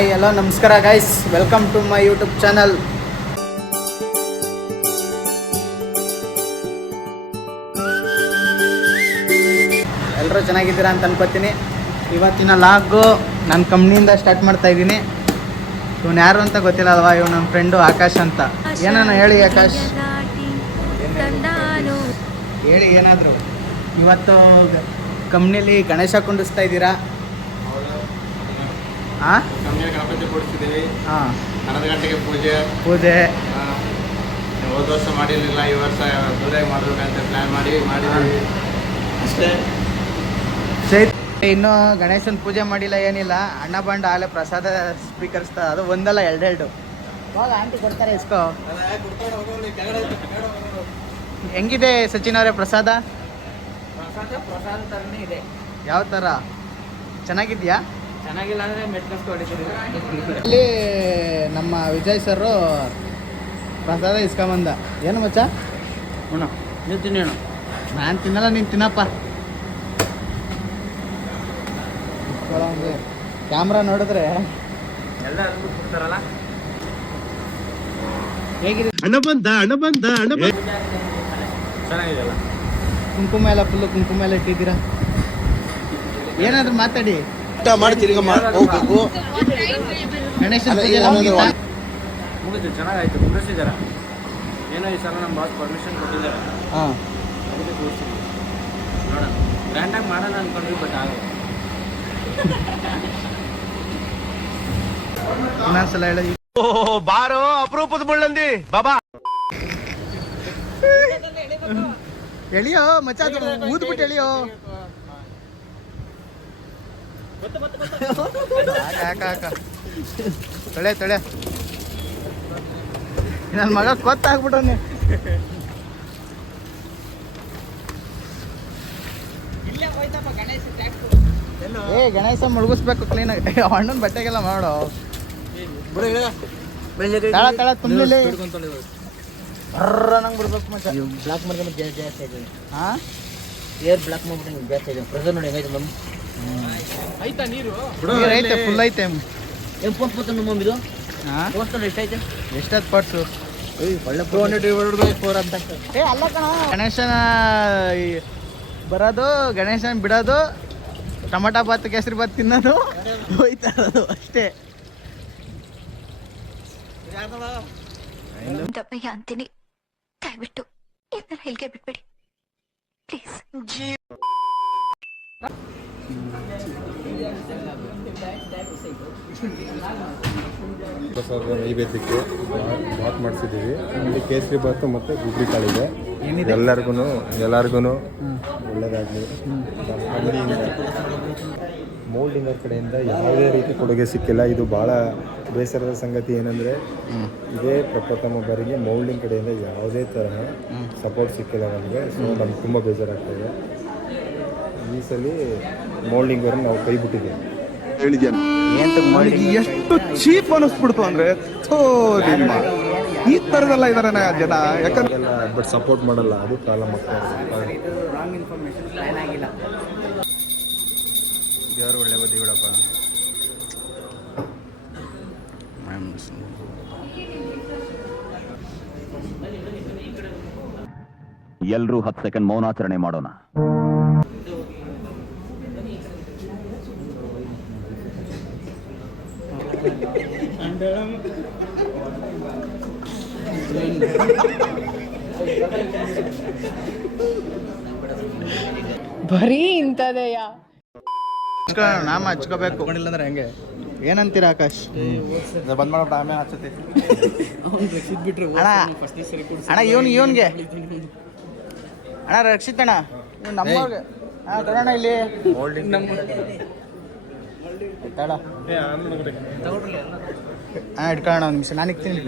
Hi hello ನಮಸ್ಕಾರ guys, welcome to my YouTube channel. ಎಲ್ಲರೂ ಚೆನ್ನಾಗಿದ್ದೀರಾ ಅಂತ ಅನ್ಕೋತೀನಿ. ಇವತ್ತಿನ ಲಾಗು ನನ್ನ ಕಂಪ್ನಿಯಿಂದ ಸ್ಟಾರ್ಟ್ ಮಾಡ್ತಾ ಇದ್ದೀನಿ. ಇವನು ಯಾರು ಅಂತ ಗೊತ್ತಿಲ್ಲ ಅಲ್ವಾ, ಇವ್ ನಮ್ಮ ಫ್ರೆಂಡು ಆಕಾಶ್ ಅಂತ. ಏನಾನ ಹೇಳಿ ಆಕಾಶ್, ಹೇಳಿ ಏನಾದರೂ. ಇವತ್ತು ಕಂಪ್ನಿಲಿ ಗಣೇಶ ಕುಂಡಿಸ್ತಾ ಇದ್ದೀರಾ? ಹಾಂ, ಗಣಪತಿ ಕೊಡಿಸಿದ್ದೀವಿ. ಹಾಂ, 11 ಗಂಟೆಗೆ ಪೂಜೆ. ಹೋದ ವರ್ಷ ಮಾಡಿರಲಿಲ್ಲ, ಈ ವರ್ಷ ದೂರಾಗಿ ಮಾಡಬೇಕಂತ ಪ್ಲ್ಯಾನ್ ಮಾಡಿದ್ದೀವಿ ಅಷ್ಟೇ. ಇನ್ನೂ ಗಣೇಶನ ಪೂಜೆ ಮಾಡಿಲ್ಲ, ಏನಿಲ್ಲ. ಅಣ್ಣ ಬಂಡ ಆಲೆ ಪ್ರಸಾದ ಸ್ವೀಕರಿಸ್ತಾ, ಅದು ಒಂದಲ್ಲ ಎರಡೆರಡು. ಇವಾಗ ಆಂಟಿ ಕೊಡ್ತಾರೆ, ಇಸ್ಕೋ. ಹೆಂಗಿದೆ ಸಚಿನ್ ಅವರೇ ಪ್ರಸಾದ? ಪ್ರಸಾದ ಥರನೇ ಇದೆ. ಯಾವ ಥರ? ಚೆನ್ನಾಗಿದ್ಯಾ? ಚೆನ್ನಾಗಿಲ್ಲ ಅಂದರೆ ಮೆಟ್ಕಸ್ತು ಹೊಡಿತೀವಿ. ಇಲ್ಲಿ ನಮ್ಮ ವಿಜಯ್ ಸರು ಪ್ರಸಾದ ಇಸ್ಕೊಂಬಂದ. ಏನು ಮಚ್ಚ? ಅಣ್ಣ ನೀವು ತಿನ್ನಿ ಅಣ್ಣ. ನಾನು ತಿನ್ನಲ್ಲ, ನೀನು ತಿನ್ನಪ್ಪ. ಕ್ಯಾಮ್ರಾ ನೋಡಿದ್ರೆ ಎಲ್ಲ ಕೊಡ್ತಾರಲ್ಲ. ಹೇಗಿದೆ? ಹಣ ಬಂದ ಚೆನ್ನಾಗಿದೆಯಲ್ಲ. ಕುಂಕುಮ ಎಲ್ಲ ಫುಲ್ಲು ಕುಂಕುಮ ಎಲ್ಲ ಇಟ್ಟಿದ್ದೀರಾ? ಏನಾದರೂ ಮಾತಾಡಿ. ಮಾಡ್ತೀರಿ ಹೋಗ್ಬೇಕು. ಗಣೇಶನ ಪೂಜೆ ಎಲ್ಲ ಮುಗೀತಾ? ಮುಗಿತು, ಚೆನ್ನಾಗಾಯ್ತು. ಕುಂಡ್ರಿಸಿದ್ದಾರೆ. ಏನೋ ಈ ಸಲ ನಮ್ಮ ಬಾಸ್ ಪರ್ಮಿಷನ್ ಕೊಟ್ಟಿದ್ದಾರೆ. ಹಾಂ, ಅದಕ್ಕೆ ತೋರಿಸ್ತೀವಿ. ನೋಡೋಣ, ಗ್ರ್ಯಾಂಡಾಗಿ ಮಾಡೋಣ ಅಂದ್ಕೊಂಡ್ವಿ, ಬಟ್ ಆಗಲ್ಲ. ಇನ್ನೊಂದ್ಸಲ ಹೇಳಿ. ಬಾರೋ ಅಪರೂಪದ ಮುಳ್ಳಂದಿ ಬಾಬಾ. ಎಳಿಯೋ ಮಚ್ಚ, ಊದ್ಬಿಟ್ಟು ಎಳಿಯೋ. ತೊಳೆ ನನ್ನ ಮಗ ಕೊತ್ತಾಗ್ಬಿಟ್ಟವನೆ. ಏ ಗಣೇಶ ಮುಳುಗಿಸ್ಬೇಕು ಕ್ಲೀನಾಗಿ. ಹಣ್ಣನ ಬಟ್ಟೆಗೆಲ್ಲ ಮಾಡೋ. ತಳ ತುಂಬಲಿಲ್ಲ ನಂಗೆ ಬಿಡ್ಬೇಕು ಮಚ್ಚ. ಬ್ಲಾಕ್ ಮಾಡ್ಕೊಂಡು ಜಾಸ್ತಿ ಆಯ್ತು. ಹಾಂ, ಏರ್ ಬ್ಲಾಕ್ ಮಾಡ್ಬಿಟ್ಟು ಜಾಸ್ತಿ ಆಯ್ತು. ಪ್ರೆಸರ್ ನೋಡಿ ಹೆಂಗೈತೆ ನಮ್ಮ. ಆಯ್ತಾ ನೀರು? ನೀರು ಐತೆ, ಫುಲ್ ಐತೆ. ಏನು ಫೋನ್ ಫೋನ್ ನಮ್ಮ ಇದು ಹಾಂ, ತೋರಿಸ್ತಾರೆ ಎಷ್ಟೈತೆ? ಎಷ್ಟೊತ್ತು ಪಡ್ಸು? ಒಳ್ಳೆ 4 ಅಂತ. ಏ ಅಲ್ಲ ಕಣ, ಗಣೇಶನ ಬರೋದು, ಗಣೇಶನ ಬಿಡೋದು, ಟೊಮಟೊ ಬಾತ್ ಕೇಸರಿ ಬಾತ್ ತಿನ್ನೋದು, ಹೋಯ್ತಾ ಇರೋದು ಅಷ್ಟೇ. ದಪ್ಪಯ್ಯ ಅಂತೀನಿ, ದಯವಿಟ್ಟು ಇದನ್ನ ಇಲ್ಲಿಗೆ ಬಿಟ್ಬಿಡಿ ಪ್ಲೀಸ್. ಪ್ರಸಾದ ನೈವೇದ್ಯಕ್ಕೆ ಬಾತ್ ಮಾಡಿಸಿದ್ದೀವಿ. ಇಲ್ಲಿ ಕೇಸರಿ ಬಾತು ಮತ್ತು ಗುಗ್ರಿ ಕಾಳಿದೆ. ಎಲ್ಲರಿಗೂ ಒಳ್ಳೆಯದಾಗಲಿ. ಅಂಗಡಿಯಿಂದ ಮೌಲ್ಡಿಂಗ್ ಅವ್ರ ಕಡೆಯಿಂದ ಯಾವುದೇ ರೀತಿ ಕೊಡುಗೆ ಸಿಕ್ಕಿಲ್ಲ. ಇದು ಭಾಳ ಬೇಸರದ ಸಂಗತಿ ಏನಂದರೆ, ಇದೇ ಪ್ರಪ್ರಥಮ ಬಾರಿಗೆ ಮೌಲ್ಡಿಂಗ್ ಕಡೆಯಿಂದ ಯಾವುದೇ ತರಹ ಸಪೋರ್ಟ್ ಸಿಕ್ಕಿಲ್ಲ ನಮಗೆ. ಸೊ ನಮ್ಗೆ ತುಂಬ ಬೇಜಾರಾಗ್ತಾಯಿದೆ. ಈ ಸಲ ಮೌಲ್ಡಿಂಗ್ ಅವ್ರನ್ನ ನಾವು ಕೈ ಬಿಟ್ಟಿದ್ದೀವಿ. ಎಷ್ಟು ಚೀಪ್ ಅನಿಸ್ಬಿಡ್ತು ಅಂದ್ರೆ, ಈ ತರದೆಲ್ಲ ಇದಾರೆ ಜನ. ಯಾಕಂದ್ರೆ ಬಟ್ ಸಪೋರ್ಟ್ ಮಾಡಲ್ಲ, ಅದು ಪ್ರಾಬ್ಲಮ್ ಆಗ್ತದೆ. ರಾಂಗ್ ಇನ್ಫಾರ್ಮೇಶನ್ ಪ್ಲಾನ್ ಆಗಿಲ್ಲ. ದೇವರು ಒಳ್ಳೆ ಬುದ್ಧಿ ಬಿಡಪ್ಪ. ಎಲ್ಲರೂ 10 ಸೆಕೆಂಡ್ ಮೌನಾಚರಣೆ ಮಾಡೋಣ. ಬರೀ ಇಂಥದೆಯ ನಾಮ ಹಚ್ಕೋಬೇಕು ಅಂದ್ರೆ ಹೆಂಗೆ? ಏನಂತೀರ ಆಕಾಶ್? ಬಂದ್ ಮಾಡ್ಬಿಟ್ಟು ಆಮೇಲೆ ಹಚ್ಚತ್ತೆ. ಅಣ್ಣ ಇವನ್ಗೆ ಅಣ್ಣ ರಕ್ಷಿತ್ ಅಣ್ಣ, ನಮ್ಮವ್ರಿಗೆ ತಗೋಣ ಇಲ್ಲಿ. ಇಟ್ಕೊಳ್ಳೋಣ ಒಂದು ನಿಮಿಷ, ನಾನು ಇಕ್ತೀನಿ.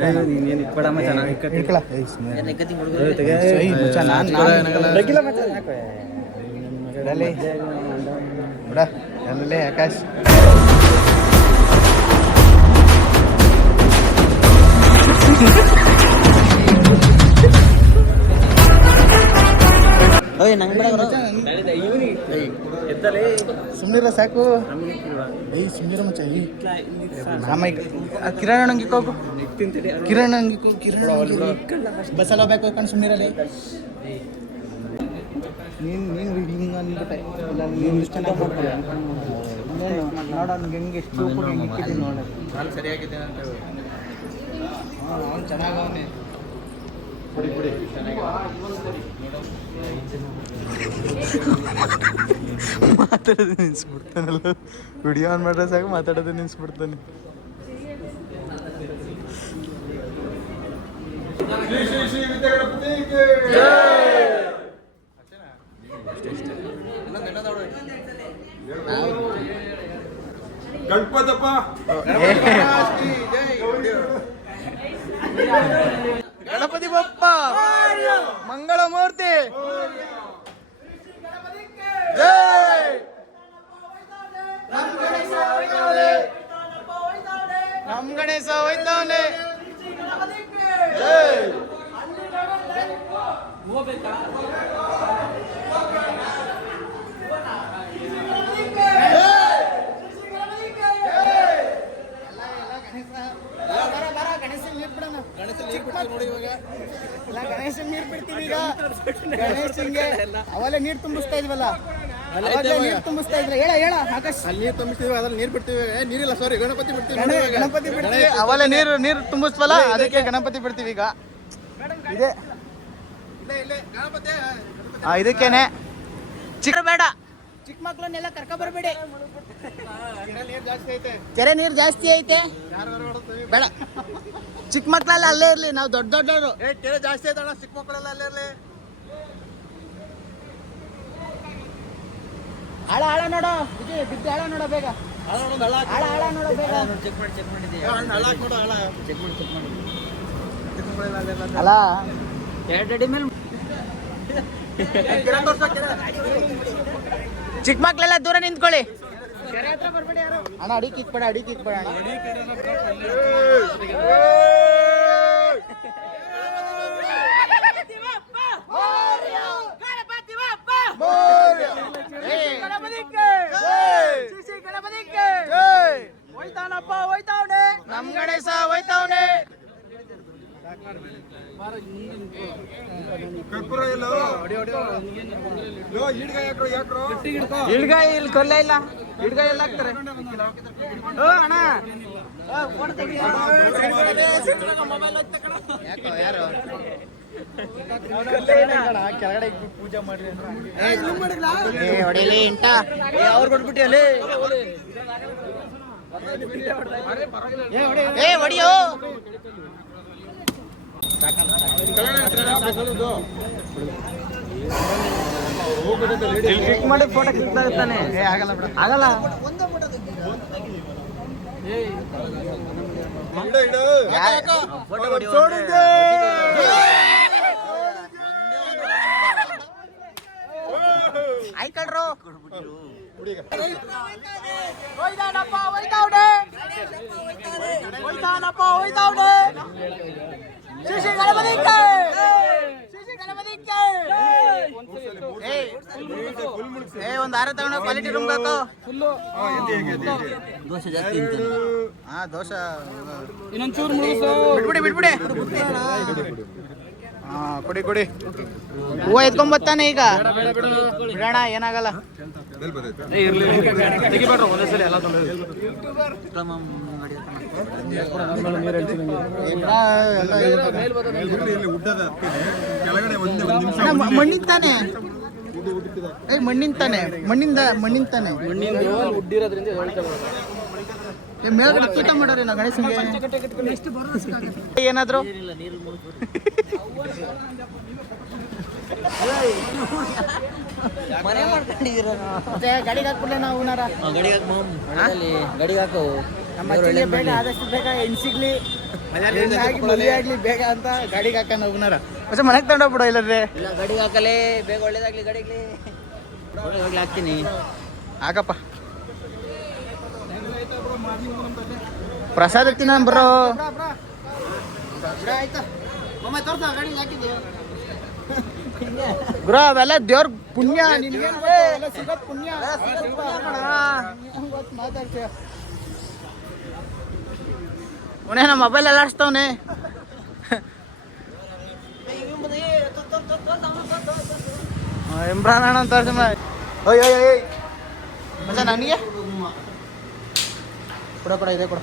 ಅಲ್ಲೇ ಆಕಾಶ್ ಸುಮ್ಮನಿರ ಸಾಕು ಏಯ್ ಸುಮ್ಮನಿರ ಮಚ್ಚ ಕಿರಣ್ ಹಂಗೆ ಹೋಗು ಕಿರಣ್ ಹಂಗೆ ಕಿರಣ್ ಬಸ್ಸಲ್ಲಿ ಹೋಗ್ಬೇಕು ಕಣ್ ಸುಮ್ಮನಿರಲಿ ನೀನು ಹಿಂಗೆ ಅಂದ್ಬಿಟ್ಟೆ ಇಲ್ಲ ನೀನು ಇಷ್ಟು ಚೆನ್ನಾಗಿ ಮಾಡ್ತೀಯ ನೋಡೋ ಹೆಂಗೆ ಎಷ್ಟು ಹೆಂಗೆ ಇಕ್ಕಿದ್ದೀನಿ ನೋಡೋದು ನಾನು ಸರಿಯಾಗಿದ್ದೇನೆ ಅಂತ ಹೇಳಿ ಅವ್ನು ಚೆನ್ನಾಗವನೇ ಮಾತಾಡೋದು ನಿನ್ಸ್ಬಿಡ್ತಾನಲ್ಲ ವಿಡಿಯೋ ಆನ್ ಮಾಡ್ರೆ ಸಾಕು ಮಾತಾಡೋದು ನಿನ್ಸ್ಬಿಡ್ತಾನೆ ಗಣಪತಪ್ಪ ಗಣಪತಿ ಬಪ್ಪ ಮಂಗಳ ಮೂರ್ತಿ ಜೈ ನಮ್ ಗಣೇಶ ಹೋಯ್ತವನೆ ಜೈ ಗಣೇಶನ್ ನೀರ್ ಬಿಡ್ತೀವಿ ಈಗ ಗಣೇಶನ್ಗೆ ಅವೆಲ್ಲ ನೀರ್ ತುಂಬಿಸ್ತಾ ಇದ್ವಲ್ಲ ನೀರ್ ತುಂಬಿಸ್ತಾ ಇದ್ರೆ ಹೇಳ ಆಕಾಶ್ ಅಲ್ಲಿ ನೀರು ತುಂಬಿಸ್ತೀವಿ ಅದ್ರಲ್ಲಿ ನೀರು ಬಿಡ್ತೀವಿ ನೀರಿಲ್ಲ ಸಾರಿ ಗಣಪತಿ ಬಿಡ್ತೀವಿ ಗಣಪತಿ ಬಿಡ್ತೀವಿ ಅವೆಲ್ಲ ನೀರು ತುಂಬಿಸ್ವಲ್ಲ ಅದಕ್ಕೆ ಗಣಪತಿ ಬಿಡ್ತೀವಿ ಈಗ ಇದೆ ಇದಕ್ಕೇನೆ ಚಿಕ್ಕ ಬೇಡ ಚಿಕ್ಕ ಮಕ್ಳನ್ನೆಲ್ಲ ಕರ್ಕ ಬರಬೇಡಿ ಕೆರೆ ನೀರು ಜಾಸ್ತಿ ಐತೆ ಬೇಡ ಚಿಕ್ಕ ಮಕ್ಳೆಲ್ಲ ಅಲ್ಲೇ ಇರ್ಲಿ ನಾವು ದೊಡ್ಡವರು ಕೆರೆ ಜಾಸ್ತಿ ಆಯ್ತಣ್ಣ ಚಿಕ್ಕ ಮಕ್ಕಳೆಲ್ಲ ಅಲ್ಲೇ ಇರಲಿ ಆಳ ನೋಡೋ ಬಿದ್ದು ಆಳ ನೋಡೋ ಬೇಗ ಆಳ ನೋಡೋ ಬೇಗ ಅಲ್ಲ ಚಿಕ್ಕ ಮಕ್ಳೆಲ್ಲ ದೂರ ನಿಂತ್ಕೊಳ್ಳಿ ಅಣ್ಣ ಅಡಿಕೆ ಇಕ್ಬೇಡ ಅಣ್ಣ ನಮ್ ಗಣೇಶ ಹೋಯ್ತಾವನೆ ಹಿಡ್ಗಾಯಿ ಇಲ್ಲಿ ಕೊಲ್ಲ ಇಲ್ಲ ಹಿಡ್ಗಾಯಿ ಎಲ್ಲ ಹಾಕ್ತಾರೆ ಅಣ್ಣ ಯಾರು ಕೆಳಗಡೆ ಪೂಜೆ ಮಾಡ್ರಿ ಹೊಡಿಲಿ ಇಂಟ ಅವ್ರು ಕೊಟ್ಬಿಟ್ಟಿ ಅಲ್ಲಿ ಏ ಹೊಡಿಯೋ ಕ್ಲಿಕ್ ಮಾಡಿ ಫೋಟೋ ಕ್ಲಿಕ್ ಆಗುತ್ತಾನೆ ಆಗಲ್ಲ ಬಿಡ ಆಗಲ್ಲ ಆಯ್ಕಳ್ರು ಒಂದ್ ಆರ ತಗೊಂಡು ಕ್ವಾಲಿಟಿ ರೂಮ್ ಬೇಕು ದೋಸೆ ಜಾಸ್ತಿ ಹಾ ದೋಸೆ ಇನ್ನೊಂಚೂರು ಬಿಟ್ಬಿಡಿ ಹಾ ಕೊಡಿ ಹೂವ ಎತ್ಕೊಂಬತ್ತಾನೆ ಈಗ ಬಿಡೋಣ ಏನಾಗಲ್ಲ ಮಣ್ಣಿನ ತಾನೆ ಮಣ್ಣಿನ ತಾನೆ ಮೇಲ್ಗಡೆ ಕೀಟ ಮಾಡೋರಿ ನಾ ಗಣೇಶನ್ಗೆ ಏನಾದ್ರು ಗಾಡಿಗೆ ಹಾಕ್ಬಿಡ್ಲೆ ನಾವು ಗಾಡಿಗೆ ಹಾಕು ನಮ್ಮ ಅಜ್ಜಿಗೆ ಬೇಗ ಆದಷ್ಟು ಬೇಗ ಹೆಣ್ ಸಿಗ್ಲಿ ಮದುವೆ ಆಗ್ಲಿ ಬೇಗ ಅಂತ ಗಾಡಿಗೆ ಹಾಕೊಂಡು ಹೋಗ್ನಾರ ಮತ್ತೆ ಮನೆಗೆ ತಗೊಂಡೋಗ್ಬಿಡೋ ಇಲ್ಲದ್ರೆ ಇಲ್ಲ ಗಾಡಿಗೆ ಹಾಕಲೇ ಬೇಗ ಒಳ್ಳೇದಾಗ್ಲಿ ಗಾಡಿಗೆ ಹೋಗ್ಲಿ ಹಾಕ್ತೀನಿ ಹಾಕಪ್ಪ ಪ್ರಸಾದ ತಿನ್ನ ಬ್ರೋ ಆಯ್ತಾ ಗಾಡಿಗೆ ಹಾಕಿದ್ದೆ ಗುರು ಅವೆಲ್ಲ ದೇವ್ರ ಪುಣ್ಯ ನಿನ್ಗೇನ್ ಗೊತ್ತು? ಅವೆಲ್ಲ ಸಿಗೋದ್ ಪುಣ್ಯ ಮಾತಾಡ್ತೀಯ ಅವನೇ ನಮ್ಮ ಮೊಬೈಲ್ ಎಲ್ಲ ಆಡ್ಸ್ತವನೆ. ಇಮ್ರಾನ್ ಅಣ್ಣ ಅಂತ ಓಯ್ ಓಯ್ ಓಯ್ ಮಚ್ಚ ನನಗೆ ಕೊಡ ಇದೆ ಕೊಡ.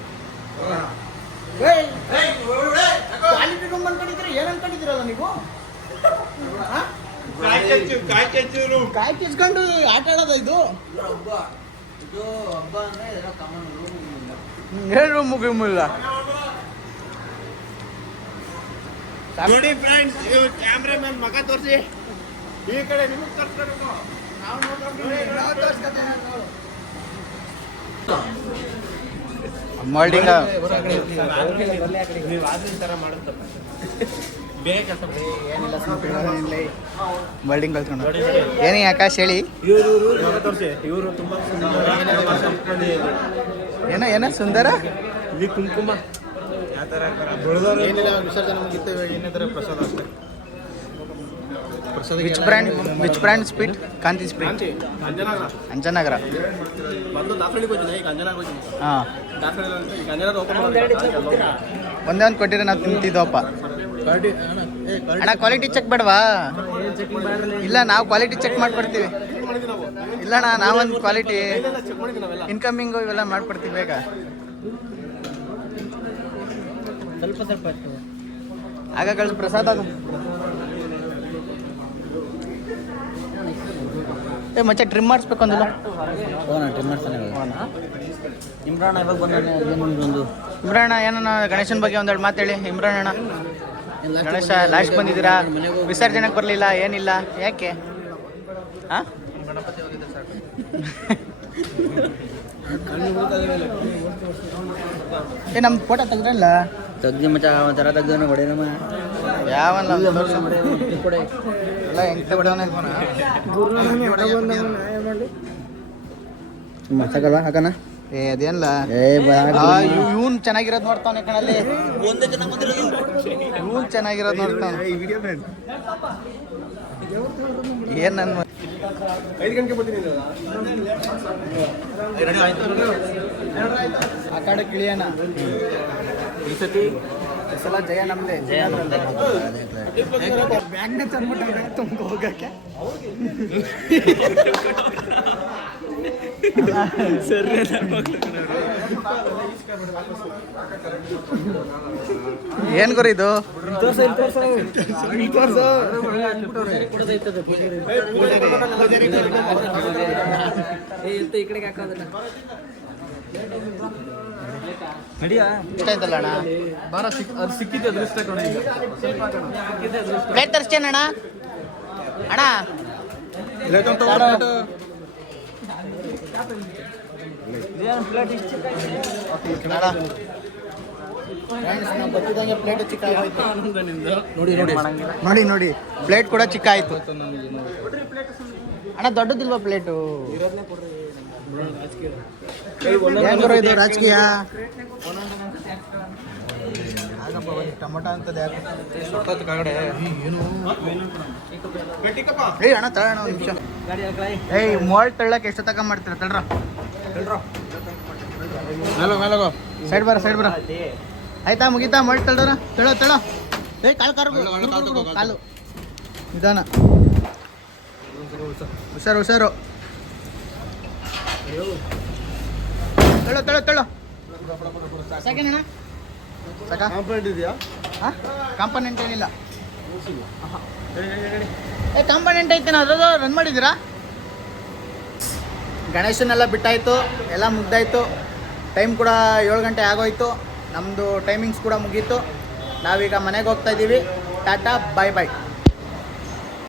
ಏನ್ ಅನ್ಕೊಂಡಿದ್ದೀರಲ್ಲ ನೀವು? ಕಾಯಿ ಕಿಸ್ಕೊಂಡು ಆಟ ಆಡೋದ ಇದು? ಏನು ಮುಗಿಲ್ಲ ನೋಡಿ ಫ್ರೆಂಡ್ಸ್, ಕ್ಯಾಮ್ರಾಮನ್ ಮಗ ತೋರಿಸಿ ಈ ಕಡೆ ನಿಮಗೆ ತೋರಿಸ್ಬೇಕು. ಮೋಲ್ಡಿಂಗ್ ಮೋಲ್ಡಿಂಗ್ ಕಲ್ತ್ಕೊಂಡು ಏನೇ ಆಕಾಶ್ ಹೇಳಿ ಏನ ಸುಂದರ ಕುಂಕುಮ ವಿಸರ್ಜನೆ ಮುಗಿತ್ತು. ಏನಿದ್ರೆ ಪ್ರಸಾದ ಅಷ್ಟೇ. Which brand sweet? Kanti sweet, ಅಂಜನಗರ. ಹಾಂ, ಒಂದೇ ಒಂದು ಕೊಟ್ಟಿದ್ರೆ ನಾವು ತಿಂತಿದ್ದವಪ್ಪ. ಅಣ್ಣ ಕ್ವಾಲಿಟಿ ಚೆಕ್ ಬೇಡವಾ? ಇಲ್ಲ, ನಾವು ಕ್ವಾಲಿಟಿ ಚೆಕ್ ಮಾಡ್ಕೊಡ್ತೀವಿ. ಇಲ್ಲ ಅಣ್ಣ, ನಾವೊಂದು ಕ್ವಾಲಿಟಿ ಇನ್ಕಮಿಂಗು ಇವೆಲ್ಲ ಮಾಡ್ಕೊಡ್ತೀವಿ ಬೇಗ. ಸ್ವಲ್ಪ ಆಗ ಕಳ್ಸಿ ಪ್ರಸಾದ ಅದು. ಮಚ್ಚ ಟ್ರಿಮ್ ಮಾಡಿಸ್ಬೇಕು ಅಂದಿಲ್ಲ? ಇಮ್ರಾನ್ ಇವಾಗ ಬಂದ ಇಮ್ರಾನ್ ಏನನ್ನ ಗಣೇಶನ ಬಗ್ಗೆ ಒಂದೆರಡು ಮಾತು ಹೇಳಿ. ಇಮ್ರಾನ್ ಅಣ್ಣ, ಗಣೇಶ ಲಾಸ್ಟ್ ಬಂದಿದ್ದೀರಾ, ವಿಸರ್ಜನೆಗೆ ಬರಲಿಲ್ಲ, ಏನಿಲ್ಲ, ಯಾಕೆ? ಹಾಂ, ನಮ್ಮ ಫೋಟೋ ತೆಗ್ದ್ರಲ್ಲ? ತೆಗ್ದು ಮಚ್ಚ ಒಂಥರ ತೆಗ್ದು ಹೊಡೆಯಮ್ಮ ಯಾವಲ್ಲ ಎಲ್ಲ ಹೆಂಗೆ ತೆಗ್ದವನೇ ಮಚ್ಚಗಲ್ಲ ಹಾಕನ. ಏ ಅದೇನಲ್ಲ, ಇವನ್ ಚೆನ್ನಾಗಿರೋದು ನೋಡ್ತಾವನೆ ಕಣಲ್ಲಿ. ಇವನ್ ಚೆನ್ನಾಗಿರೋದು ನೋಡ್ತಾವ. ಏನ್ ನನ್ನ 5 ಗಂಟೆಗೆ ಬರ್ತೀನಿ. ಆ ಕಡೆ ಕಿಳಿಯೋಣ. ಈ ಸಲ ಜಯ ನಮ್ದೆ. ಬ್ಯಾಂಕ್ನ ತಂದ್ಬಿಟ್ಟ ತುಂಬ ಹೋಗಕ್ಕೆ. ಏನ್ ಗುರು ಇದು? ಇಷ್ಟ ಆಯ್ತಲ್ಲ ಅಣ್ಣ? ಸಿಕ್ಕಿದ್ದೆ ಅದೃಷ್ಟ ಕಣ. ಪ್ಲೇಟ್ ತರಿಸ್ತೇನಣ್ಣ ಅಣ್ಣ. ಪ್ಲೇಟ್ ಚಿಕ್ಕ ಆಯ್ತು. ನೋಡಿ ನೋಡಿ, ಪ್ಲೇಟ್ ಕೂಡ ಚಿಕ್ಕ ಆಯ್ತು ಅಣ್ಣ. ದೊಡ್ಡದಿಲ್ವಾ ಪ್ಲೇಟು? ಏನ್ ಗುರು ಇದು ರಾಜಕೀಯ? ಟೊಮೊಟೊ ಅಂತದೆ ಏ ಅಣ್ಣ, ತಗೋಣ ಒಂದು ನಿಮಿಷ. ಏಯ್, ಮೋಲ್ಡ್ ತಳ್ಳಕ್ಕೆ ಎಷ್ಟು ತಕ ಮಾಡ್ತೀರ? ತಳ್ರ ಸೈಡ್ ಬರ. ಆಯ್ತಾ, ಮುಗೀತಾ? ಮೋಲ್ಡ್ ತಳ್ರ, ತಳೋ. ಏಯ್, ಕಾಲು ನಿಧಾನ, ಹುಷಾರು. ತಳೋ ಸಾಕೇನಣ್ಣ? ಸಾಕ? ಕಾಂಪೊನೆಂಟ್ ಏನಿಲ್ಲ. ಕಾಂಪೊನೆಂಟ್ ಐತೆ, ಅದ್ರದ್ದು ರನ್ ಮಾಡಿದ್ದೀರಾ? ಗಣೇಶನೆಲ್ಲ ಬಿಟ್ಟಾಯಿತು, ಎಲ್ಲ ಮುಗ್ದಾಯಿತು. ಟೈಮ್ ಕೂಡ 7 ಗಂಟೆ ಆಗೋಯ್ತು. ನಮ್ಮದು ಟೈಮಿಂಗ್ಸ್ ಕೂಡ ಮುಗೀತು. ನಾವೀಗ ಮನೆಗೆ ಹೋಗ್ತಾ ಇದ್ದೀವಿ. ಟಾಟಾ, ಬಾಯ್.